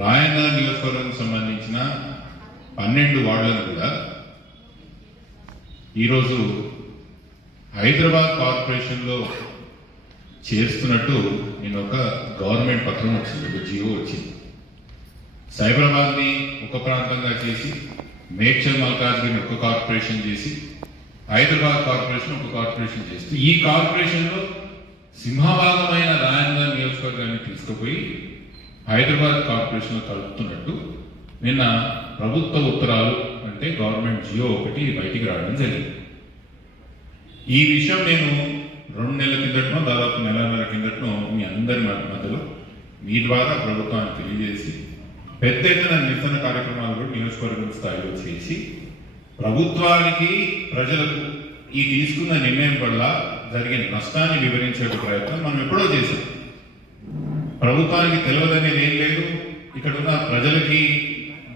రాయన్న నియోజకవర్గం సంబంధించిన 12 వార్డులను కూడా ఈరోజు హైదరాబాద్ కార్పొరేషన్లో చేస్తున్నట్టు నేను ఒక గవర్నమెంట్ పత్రం వచ్చింది, ఒక జియో వచ్చింది. సైబరాబాద్ని ఒక ప్రాంతంగా చేసి, మేడ్చల్ మల్కాజ్గిరిని ఒక కార్పొరేషన్ చేసి, హైదరాబాద్ కార్పొరేషన్ ఒక కార్పొరేషన్ చేస్తూ ఈ కార్పొరేషన్లో సింహభాగమైన రాయన్న నియోజకవర్గాన్ని తీసుకుపోయి హైదరాబాద్ కార్పొరేషన్లో కలుపుతున్నట్టు నిన్న ప్రభుత్వ ఉత్తరాలు అంటే గవర్నమెంట్ జియో ఒకటి బయటికి రావడం జరిగింది. ఈ విషయం నేను 2 నెలల కిందటనో దాదాపు నెలన్నర కిందటనో మీ అందరి మధ్యలో మీ ద్వారా ప్రభుత్వాన్ని తెలియజేసి పెద్ద ఎత్తున నిరసన కార్యక్రమాలు కూడా నియోజకవర్గం స్థాయిలో చేసి ప్రభుత్వానికి ప్రజలకు ఈ తీసుకున్న నిర్ణయం వల్ల జరిగిన నష్టాన్ని వివరించే ప్రయత్నం మనం ఎప్పుడో చేశాం. ప్రభుత్వానికి తెలియదనేది ఏం లేదు, ఇక్కడ ఉన్న ప్రజలకి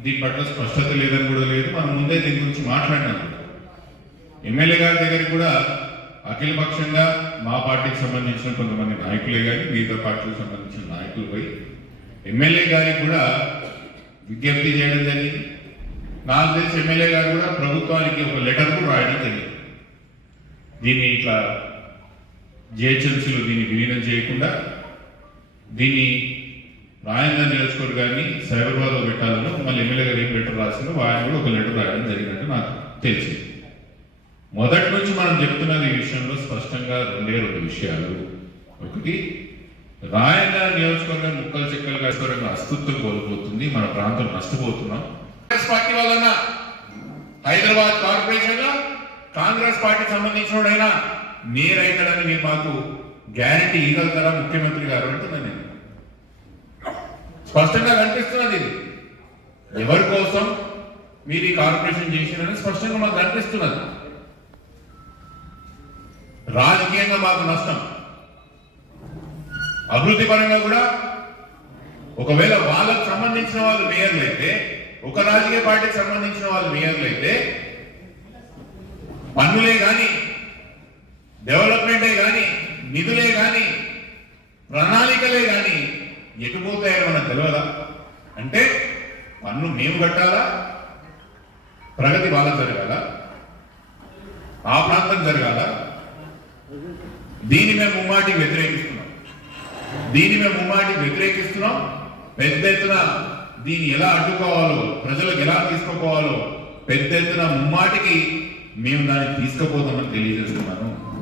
దీని పట్ల స్పష్టత లేదని కూడా లేదు. మనం ముందే దీని గురించి మాట్లాడినాం. ఎమ్మెల్యే గారి దగ్గరికి కూడా అఖిలపక్షంగా మా పార్టీకి సంబంధించిన కొంతమంది నాయకులే కానీ వివిధ పార్టీలకు సంబంధించిన నాయకులు పోయి ఎమ్మెల్యే గారికి కూడా విజ్ఞప్తి చేయడం జరిగింది. నాకు తెలిసి ఎమ్మెల్యే గారు కూడా ప్రభుత్వానికి ఒక లెటర్ కూడా రాయడం జరిగింది. దీన్ని ఇట్లా జిహెచ్ఎంసీలో దీన్ని విలీనం చేయకుండా దీన్ని రాయన్న నియోజకవర్గాన్ని సైబరాబాద్లో పెట్టాలని మళ్ళీ ఎమ్మెల్యే గారు ఏం లెటర్ రాసిందో ఆయన కూడా ఒక లెటర్ రాయడం జరిగినట్టు నాకు తెలిసింది. మొదటి నుంచి మనం చెప్తున్నది ఈ విషయంలో స్పష్టంగా 2 విషయాలు. ఒకటి, రాయన్న నియోజకవర్గం ముక్కలు చెక్కలుగా అస్తిత్వం కోల్పోతుంది, మన ప్రాంతం నష్టపోతున్నాం. కాంగ్రెస్ పార్టీ వలన హైదరాబాద్ కార్పొరేషన్ లో కాంగ్రెస్ పార్టీకి సంబంధించిన నేరైతాడని మీరు మాకు గ్యారంటీ ఇవ్వగలుగుతారా ముఖ్యమంత్రి గారు అంటున్నాను నేను. స్పష్టంగా కనిపిస్తున్నది ఇది ఎవరి కోసం మీరు ఈ కార్పొరేషన్ చేసినని స్పష్టంగా మాకు కనిపిస్తున్నది. రాజకీయంగా మాకు నష్టం, అభివృద్ధి పరంగా కూడా. ఒకవేళ వాళ్ళకు సంబంధించిన వాళ్ళు మేయర్లు అయితే, ఒక రాజకీయ పార్టీకి సంబంధించిన వాళ్ళు మేయర్లు అయితే పన్నులే కానీ, డెవలప్మెంటే కానీ, నిధులే కానీ, ప్రణాళికలే కానీ ఎటుపోతాయని మనకు తెలియదా? అంటే పన్ను మేము కట్టాలా, ప్రగతి వాళ్ళకు జరగాల, ఆ ప్రాంతం జరగాల. దీన్ని మేము ముమ్మాటికి వ్యతిరేకిస్తున్నాం. పెద్ద ఎత్తున దీన్ని ఎలా అడ్డుకోవాలో, ప్రజలకు ఎలా తీసుకుపోవాలో పెద్ద ఎత్తున ముమ్మాటికి మేము దాన్ని తీసుకుపోతామని తెలియజేస్తున్నాను.